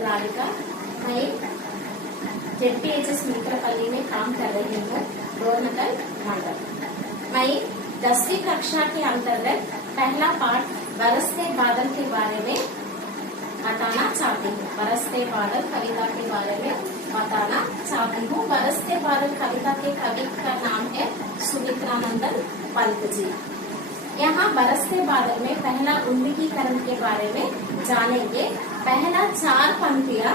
राधिका। मैं जेडपीएचएस मित्रपल्ली में काम कर रही हूँ, डोरनकल मंडल। मैं 10वीं कक्षा के अंतर्गत पहला पाठ बरसते बादल के बारे में बताना चाहती हूँ। बरसते बादल कविता के बारे में बताना चाहती हूँ। बरसते बादल कविता के कवि का नाम है सुमित्रानंदन पंत जी। यहाँ बरसते बादल में पहला उन्मुखीकरण के बारे में जानेंगे। पहला 4 पंक्तियाँ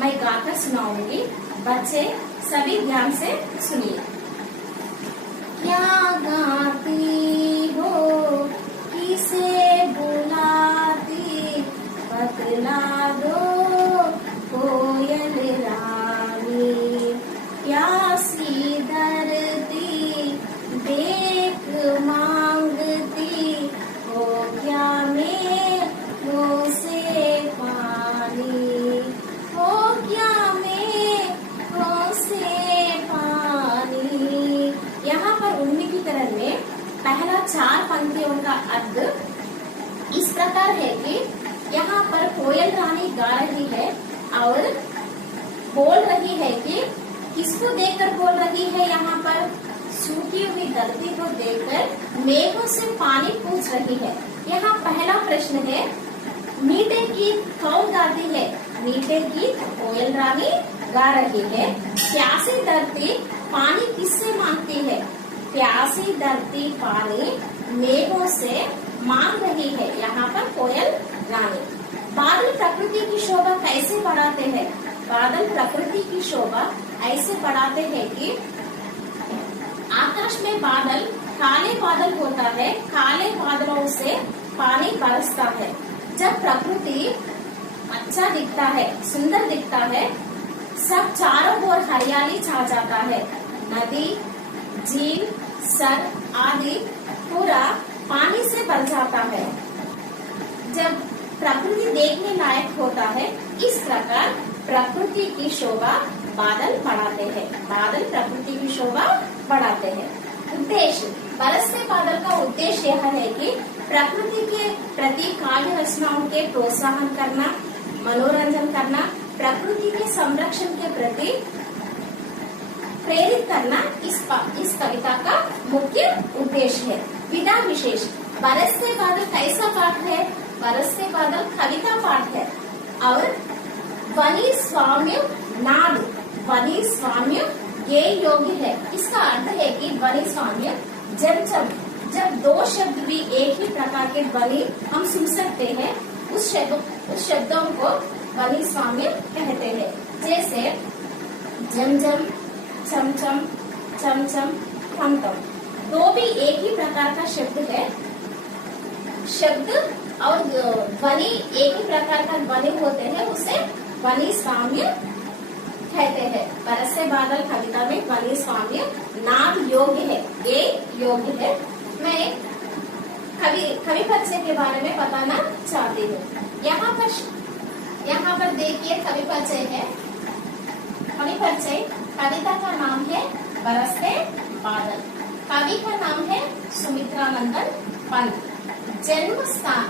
मैं गाकर सुनाऊंगी, बच्चे सभी ध्यान से सुनिए। क्या गाती हो, किसे बुलाती, बतला दो कोयल रानी। प्यासी दर्दी देख मांगती हो, क्या मेघों से पानी, हो क्या मेघों से पानी। यहाँ पर उन्मुखीकरण में पहला 4 पंक्तियों का अर्थ इस प्रकार है कि यहाँ पर कोयल रानी गा रही है और बोल रही है कि किसको देखकर बोल रही है। यहाँ पर सूखी हुई धरती को देखकर मेघों से पानी पूछ रही है। यहाँ पहला प्रश्न है, मीठे गीत कौन गाती है? मीठे गीत कोयल रानी गा रही है। प्यासी धरती पानी किससे मांगती है? प्यासी धरती पानी मेघों से मांग रही है। यहाँ पर कोयल रानी। बादल प्रकृति की शोभा कैसे बढ़ाते हैं? बादल प्रकृति की शोभा ऐसे बढ़ाते हैं कि आकाश में बादल, काले बादल होता है, काले बादलों से पानी बरसता है। जब प्रकृति अच्छा दिखता है, सुंदर दिखता है, सब चारों ओर हरियाली छा जाता है। नदी, झील, सर आदि पूरा पानी से भर जाता है। जब प्रकृति देखने लायक होता है, इस प्रकार प्रकृति की शोभा बादल बढ़ाते हैं। बादल प्रकृति की शोभा बढ़ाते हैं। उद्देश्य, बरसते बादल का उद्देश्य यह है कि प्रकृति के प्रति काव्य रचनाओं के प्रोत्साहन करना, मनोरंजन करना, प्रकृति के संरक्षण के प्रति प्रेरित करना इस कविता का मुख्य उद्देश्य है। विधा विशेष, बरसते बादल कैसा पाठ है? बरसते बादल कविता पाठ है और ध्वनि स्वाम्य नाद, ध्वनि स्वाम्य ये योग्य है। इसका अर्थ है कि ध्वनि स्वाम्य जब 2 शब्द भी एक ही प्रकार के ध्वनि हम सुन सकते हैं, उस शब्दों को ध्वनि स्वाम्य कहते हैं। जैसे जम जम, चम चम, चम चम, थम थम, 2 भी एक ही प्रकार का शब्द है। शब्द और ध्वनि एक ही प्रकार का ध्वनि होते हैं, उसे ध्वनि स्वाम्य कहते हैं। बरसते बादल कविता में ध्वनि स्वाम्य नाद योग्य है, ये योग्य है। मैं कवि परिचय के बारे में बताना चाहती हूँ। यहाँ पर देखिए कवि परिचय है। कवि परिचय, कविता का नाम है बरसते बादल। कवि का नाम है सुमित्रानंदन पंत। जन्म स्थान,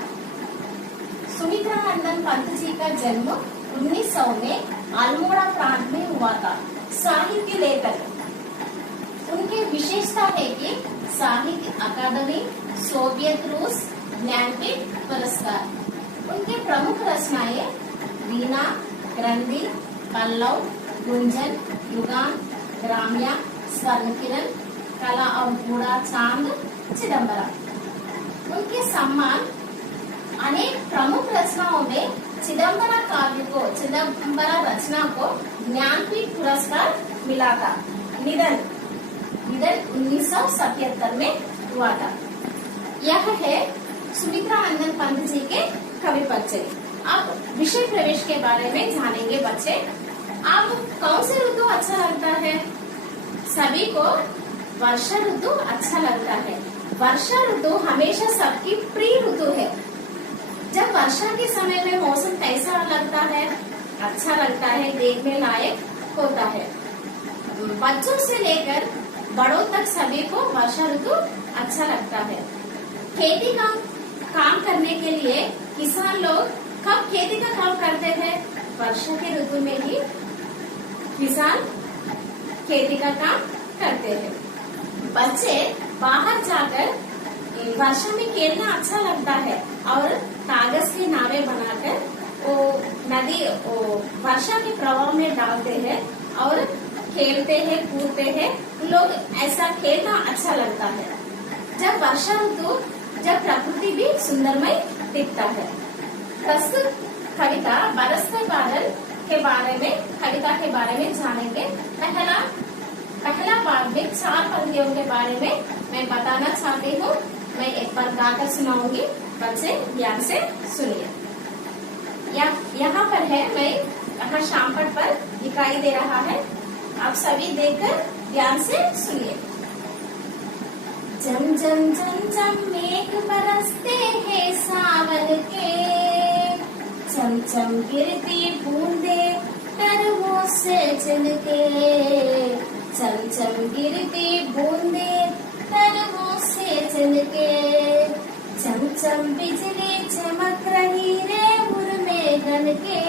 सुमित्रानंदन पंत जी का जन्म 1900 में अल्मोड़ा प्रांत में हुआ था। साहित्य लेखक, उनकी विशेषता है कि साहित्य अकादमी, सोवियत रूस, ज्ञानपीठ पुरस्कार। उनके प्रमुख रचनाएं वीणा, ग्रंथि, पल्लव, गुंजन, युगान, ग्राम्या, स्वर्ण किरण, कला और बूढ़ा चांद, चिदंबरम। उनके सम्मान अनेक प्रमुख रचनाओं में चिदंबरा रचना को ज्ञानपीठ पुरस्कार मिला था। निधन 1977 में हुआ था। यह है सुमित्रानंदन पंत जी के कवि परिचय। अब विषय प्रवेश के बारे में जानेंगे बच्चे। अब कौन से ऋतु अच्छा लगता है? सभी को वर्षा ऋतु अच्छा लगता है। वर्षा ऋतु हमेशा सबकी प्रिय ऋतु है। जब वर्षा के समय में मौसम कैसा लगता है? अच्छा लगता है, देखने लायक होता है। बच्चों से लेकर बड़ों तक सभी को वर्षा ऋतु अच्छा लगता है। खेती का काम करने के लिए किसान लोग कब खेती का काम करते हैं? वर्षा के ऋतु में ही किसान खेती का काम करते हैं। बच्चे बाहर जाकर वर्षा में खेलना अच्छा लगता है और कागज की नावें बनाकर वो नदी वर्षा के प्रवाह में डालते हैं और खेलते हैं, कूदते हैं। लोग ऐसा खेलना अच्छा लगता है। जब वर्षा ऋतु, जब प्रकृति भी सुंदरमय दिखता है। प्रस्तुत कविता बरसते बादल के बारे में, कविता के बारे में जानेंगे। पहला पाठ में 4 पंक्तियों के बारे में मैं बताना चाहती हूँ। मैं एक बार गाकर सुनाऊंगी, बच्चे ध्यान से सुनिए। यहाँ पर है, मैं यहाँ शामपट पर दिखाई दे रहा है, आप सभी देखकर ध्यान से सुनिए। जम जम जम जम मेघ बरसते हैं सावन के, चम चम गिरती बूंदे तरवों से चलके, चम चम गिरती बूंदे तरवों से चलके, चम चम बिजली चमक रही रे उर्मे गन के,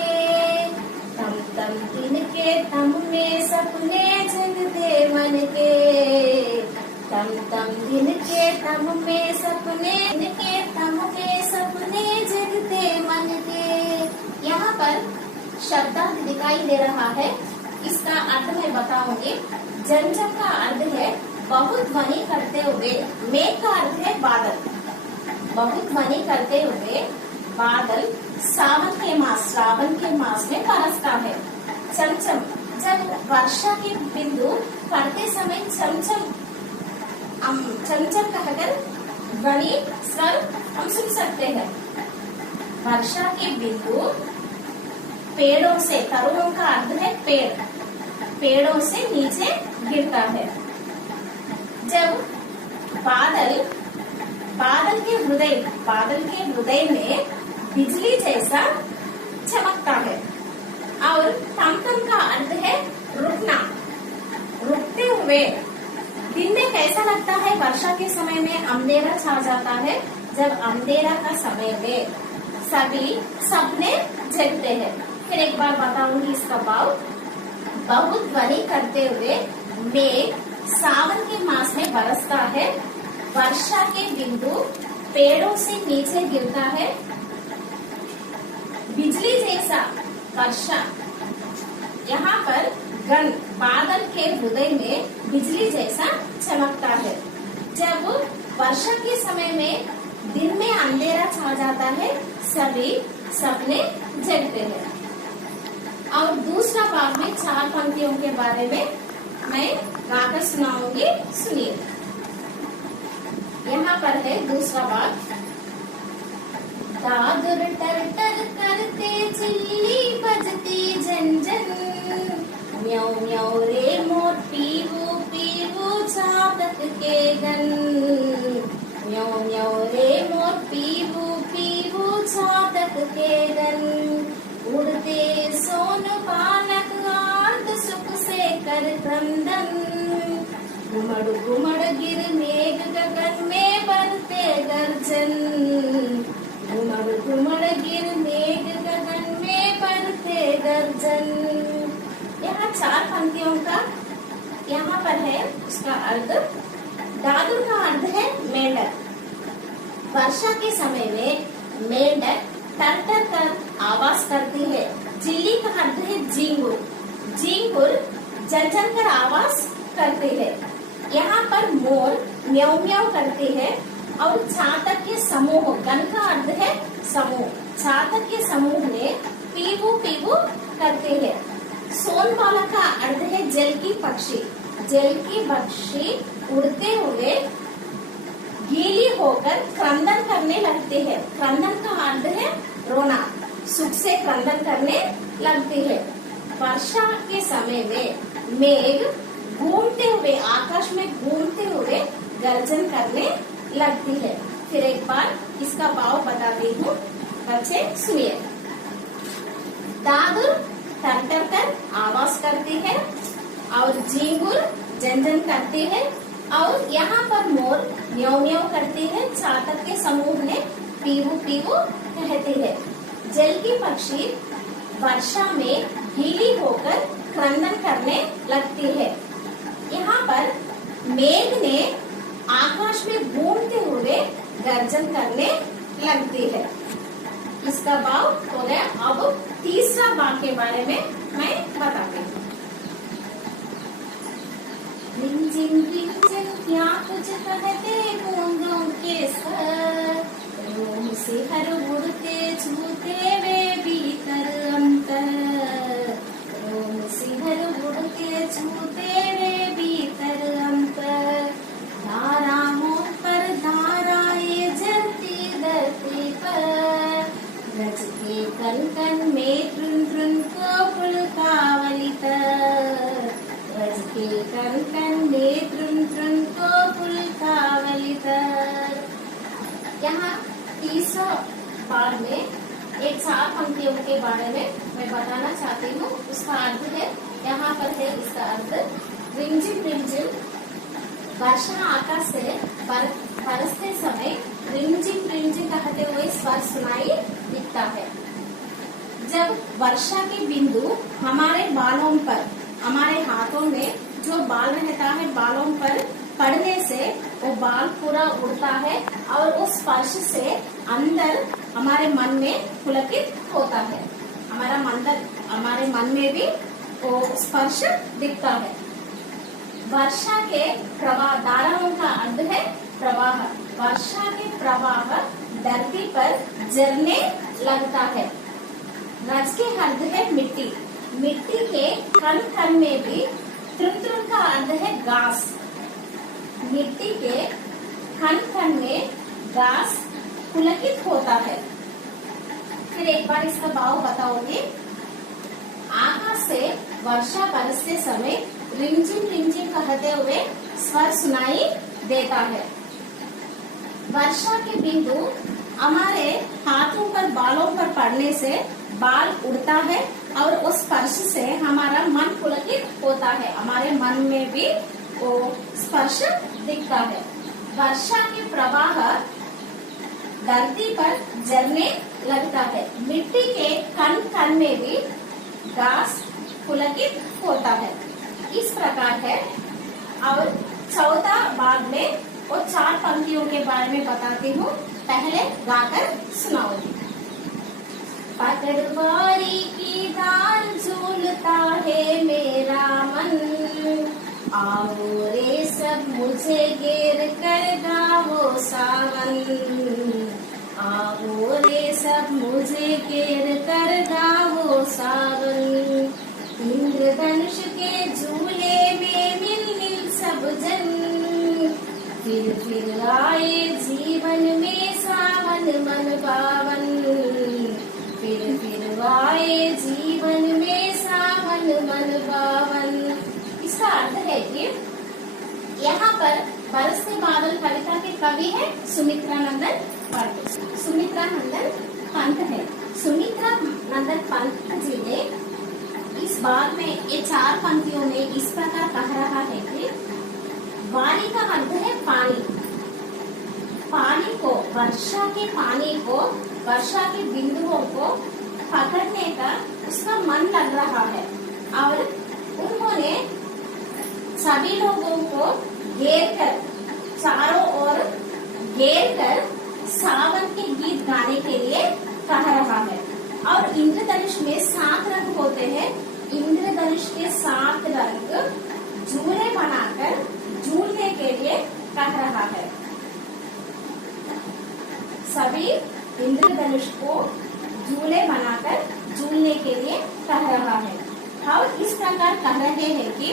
तम तम तिनके तम में सपने जगते मन के, तम तम तिनके तम में सपने, तिनके तम में सपने जगते मन के। यहाँ पर शब्दार्थ दिखाई दे रहा है, इसका अर्थ मैं बताऊंगी। जमजम का अर्थ है बहुत ध्वनि करते हुए, मेघ का अर्थ है बादल, बहुत ध्वनि करते हुए बादल श्रावण के मास में बरसता है। चमचम, जब वर्षा के बिंदु पड़ते समय चमचम कहकर ध्वनि स्वर हम सुन सकते हैं। वर्षा के बिंदु पेड़ों से, तरुणों का अर्थ है पेड़, पेड़ों से नीचे गिरता है। जब बादल के हृदय में बिजली जैसा चमकता है। और टमटम का अर्थ है रुकना, रुकते हुए। दिन में कैसा लगता है? वर्षा के समय में अंधेरा छा जाता है। जब अंधेरा का समय में सभी सपने जगते हैं। फिर एक बार बताऊंगी इसका भाव। बहुत ध्वनि करते हुए मेघ सावन के मास में बरसता है। वर्षा के बिंदु पेड़ों से नीचे गिरता है। बिजली जैसा वर्षा, यहाँ पर गण बादल के हृदय में बिजली जैसा चमकता है। जब वर्षा के समय में दिन में अंधेरा छा जाता है, सभी सपने जगते हैं। और दूसरा भाग में 4 पंक्तियों के बारे में मैं गाकर सुनाऊंगी, सुनिए। यहाँ पर है दूसरा भाग। दादुर टर टर करते चिल्ली बजती झन झन, म्याऊ म्याऊ रे मोर पीवू पीवू चातक के गन, म्याऊ म्याऊ रे मोर पीवू पीवू चातक के गन, उड़ते सोन पालक आर्द सुख से कर क्रंदन, घुमड़ घुमड़ गिर मेघ गगन में बरते गर्जन, घुमड़ घुमड़ गिर मेघ गगन में बरते गर्जन। यहाँ 4 पंक्तियों का यहाँ पर है उसका अर्थ। दादुर का अर्थ है मेंढक। वर्षा के समय में मेंढक टर टर कर आवाज करती है। चिल्ली का अर्थ है झींगुर। झींगुर झनझन कर आवाज करती है। यहाँ पर मोर म्याऊ म्याऊ करती है। और छातक के समूह, गण का अर्थ है समूह, छातक के समूह में पीवू पीवू करते हैं। सोनबाला का अर्थ है जल की पक्षी। जल की पक्षी उड़ते हुए गीली होकर क्रंदन करने लगते हैं। क्रंदन का अर्थ है रोना, सुख से क्रंदन करने लगती है। वर्षा के समय में मेघ घूमते हुए, आकाश में घूमते हुए गर्जन करने लगती है। फिर एक बार इसका भाव बताती हूँ, बच्चे सुनिए। दादुर टर टर कर आवाज करती है और झींगुर झनझन करती है। और यहाँ पर मोर म्याऊ म्याऊ करती है। चातक के समूह ने पीवू पीवू कहती है। जल की पक्षी वर्षा में गीली होकर क्रंदन करने लगती है। यहाँ पर मेघ ने आकाश में घूमते हुए गर्जन करने लगती है। इसका भाव हो गया। अब तीसरा भाग के बारे में मैं बताती हूँ। रिमझिम रिमझिम क्या कुछ कहते बूंदों के सर, रोम से हर उड़ते छूते वे भीतर अंतर, रोम से हर उड़ते छूते वे भीतर अंतर, धाराओं पर धाराएं जलती धरती पर, रज के कन कन में ट्रुन ट्रुन को पुलकावली तर, रज के कन कन में ट्रुन ट्रुन को पुलकावली तर। यहाँ तीसरा पाठ में एक 4 पंक्तियों के बारे में मैं बताना चाहती हूँ। उसका अर्थ है, यहाँ पर है इसका अर्थ, रिमझिम रिमझिम वर्षा आकाश से बरसते समय रिमझिम रिमझिम कहते हुए स्वर सुनाई दिखता है। जब वर्षा के बिंदु हमारे बालों पर, हमारे हाथों में जो बाल रहता है बालों पर पड़ने से वो बाल पूरा उड़ता है और उस स्पर्श से अंदर हमारे मन में पुलकित होता है। हमारे मन में भी वो स्पर्श दिखता है। वर्षा के प्रवाह, धाराओं का अर्थ है प्रवाह। वर्षा के प्रवाह धरती पर झरने लगता है। रज के अर्थ है मिट्टी। मिट्टी के कण कण में भी त्रुन त्रुन का अर्थ है घास। मिट्टी के कण कण में घास पुलकित होता है। फिर एक बार इसका भाव बताओगे। आकाश से वर्षा बरसते समय रिमझिम रिमझिम कहते हुए स्वर सुनाई देता है। वर्षा के बिंदु हमारे हाथों पर, बालों पर पड़ने से बाल उड़ता है और उस स्पर्श से हमारा मन पुलकित होता है। हमारे मन में भी वो स्पर्श दिखता है। वर्षा के प्रवाह धरती पर झरने लगता है। मिट्टी के कण कण में भी घास पुलकित होता है। इस प्रकार है। और चौथा भाग में वो 4 पंक्तियों के बारे में बताती हूँ। पहले गाकर सुनाऊंगी। पतवारी की दाल झूलता है मेरा मन, आओ रे सब मुझे घेर कर गाओ सावन, आओ रे सब मुझे घेर कर गाओ सावन। इंद्रधनुष के झूले में मिल मिल सब जन, फिर आए जीवन में सावन मन पावन, फिर आए जीवन में सावन मन पावन। इसका अर्थ है कि यहाँ पर बरसते बादल कविता के कवि है सुमित्रा नंदन पंत। सुमित्रा नंदन पंत है। सुमित्रा नंदन पंत जी ने इस बाग में ये 4 पंक्तियों में इस प्रकार कह रहा है कि वाणी का अर्थ है पानी। पानी को, वर्षा के पानी को, वर्षा के बिंदुओं को पकड़ने का उसका मन लग रहा है और उन्होंने सभी लोगों को घेर कर, चारों ओर घेर कर सावन के गीत गाने के लिए कह रहा है। और इंद्रधनुष में 7 रंग होते हैं। इंद्रधनुष के 7 रंग झूले बनाकर झूलने के लिए कह रहा है। सभी इंद्रधनुष को झूले बनाकर झूलने के लिए कह रहा है। और इस प्रकार कह रहे हैं कि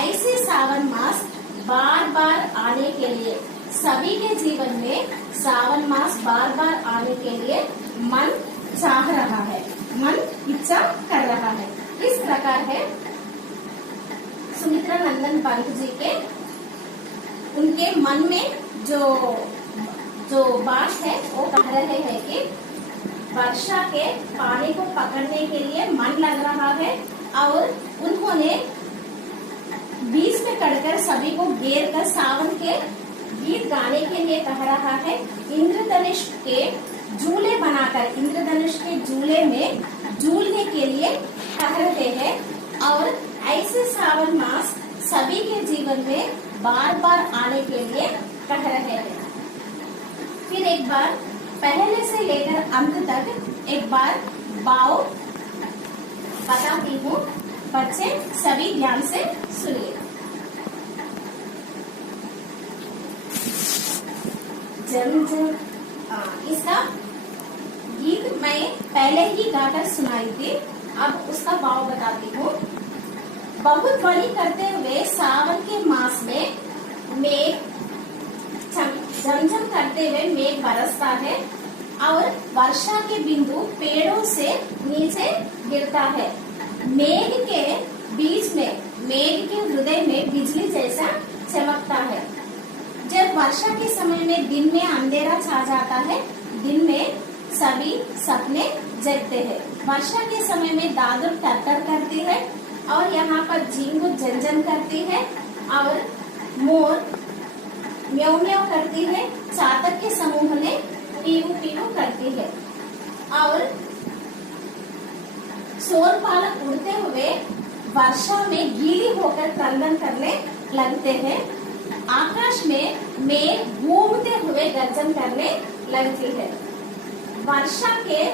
ऐसे सावन मास बार बार आने के लिए, सभी के जीवन में सावन मास बार बार आने के लिए मन चाह रहा है, मन इच्छा कर रहा है। इस प्रकार है सुमित्रा नंदन पंत जी के, उनके मन में जो बात है वो कह रहे हैं कि वर्षा के पानी को पकड़ने के लिए मन लग रहा है और उन्होंने बीच में कड़कर सभी को घेर कर सावन के गीत गाने के लिए कह रहा है। इंद्रधनुष के झूले बनाकर, इंद्रधनुष के झूले में झूलने के लिए कह रहे हैं और ऐसे सावन मास सभी के जीवन में बार बार आने के लिए कह रहे हैं। फिर एक बार पहले से लेकर अंत तक एक बार भाव बताती हूँ, बच्चे सभी ध्यान से सुनिए। जम जम इसका गीत मैं पहले ही गाकर सुनाई थी, अब उसका भाव बताती हूँ। बहुत ध्वनि करते हुए सावन के मास में मेघ झमझम करते हुए मेघ बरसता है और वर्षा के बिंदु पेड़ों से नीचे गिरता है। मेघ के बीच में, मेघ के हृदय में बिजली जैसा चमकता है। जब वर्षा के समय में दिन में अंधेरा छा जाता है, दिन में सभी सपने जगते हैं। वर्षा के समय में दादुर टट्टर करती है और यहाँ पर झींगू झंझन करती है और मोर म्याऊ म्याऊ करती है। चातक के समूह ने पीहू पीहू करती है और शोर पालक उड़ते हुए वर्षा में गीली होकर क्रंदन करने लगते हैं। आकाश में मेघ घूमते हुए गर्जन करने लगती है। वर्षा के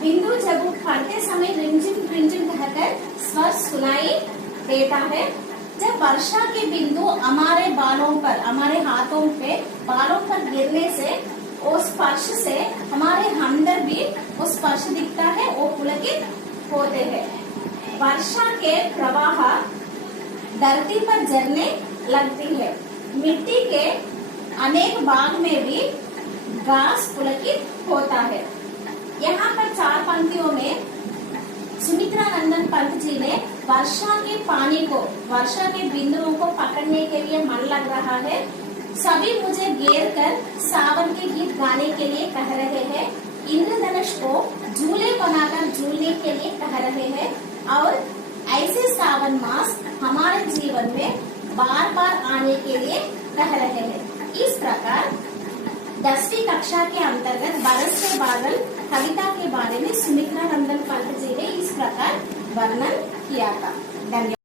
बिंदु जब पड़ते समय रिमझिम रिमझिम कहकर स्वर सुनाई देता है। जब वर्षा के बिंदु हमारे बालों पर, हमारे हाथों पे बालों पर गिरने से उस स्पर्श से हमारे अंदर भी वो स्पर्श दिखता है, वो पुलकित होते हैं। वर्षा के प्रवाह धरती पर झरने लगती है। मिट्टी के अनेक भाग में भी घास पुलकित होता है। यहाँ पर 4 पंक्तियों में सुमित्रा नंदन पंत जी ने वर्षा के पानी को, वर्षा के बिंदुओं को पकड़ने के लिए मन लग रहा है। सभी मुझे घेर कर सावन के गीत गाने के लिए कह रहे हैं। इंद्रधनुष को झूले बनाकर झूलने के लिए कह रहे हैं और ऐसे सावन मास हमारे जीवन में बार बार आने के लिए कह रहे हैं। इस प्रकार 10वीं कक्षा के अंतर्गत बरसते बादल कविता के बारे में सुमित्रा नंदन पंत जी ने इस प्रकार वर्णन किया था। धन्यवाद।